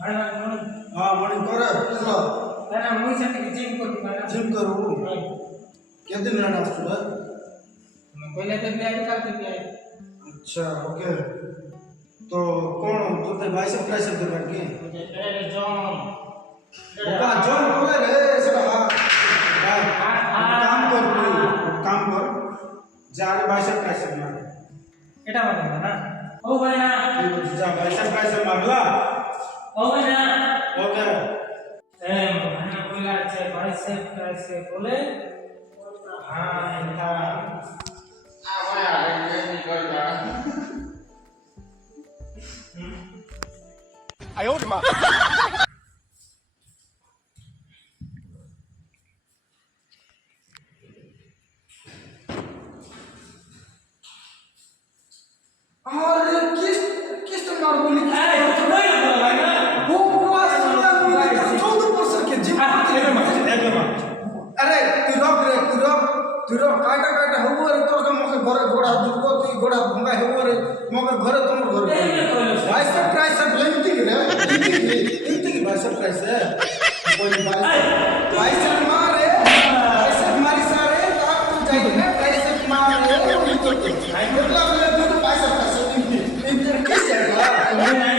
हाँ मॉर्निंग कर जिम करू कितने दिन रहना सुबह अच्छा ओके तो कौन तुझे बाइसेप ट्राइसेप दरबार की बाबा जॉन बोले रे सेटा काम कर तू काम कर जाके बाइसेप ट्राइसेप मार এটা বলে না ও ভাই না जा बाइसेप ट्राइसेप मारला ও ভাই না ओके মানে কইলা আছে বাইসেপ ট্রাইসেপ বলে হ্যাঁ এটা哎呦我的妈！ अरे किस तो मार बोली এই তো ভাই ভাই না वो क्लास में 14% के जिम अरे तू रॉक काटा काटा हो रे तो का मके घरे गोड़ा दुको तू गोड़ा भंगा हो रे मके घरे तुम घर बाइसेप ट्राइसेप लेंती रे लेंती की बाइसेप ट्राइसेप कोई बाइसेप मारे बाइसेप मारी सारे आप तो जाइए ना बाइसेप मारे मतलब ले तू बाइसेप ट्राइसेप लेंती किस जगह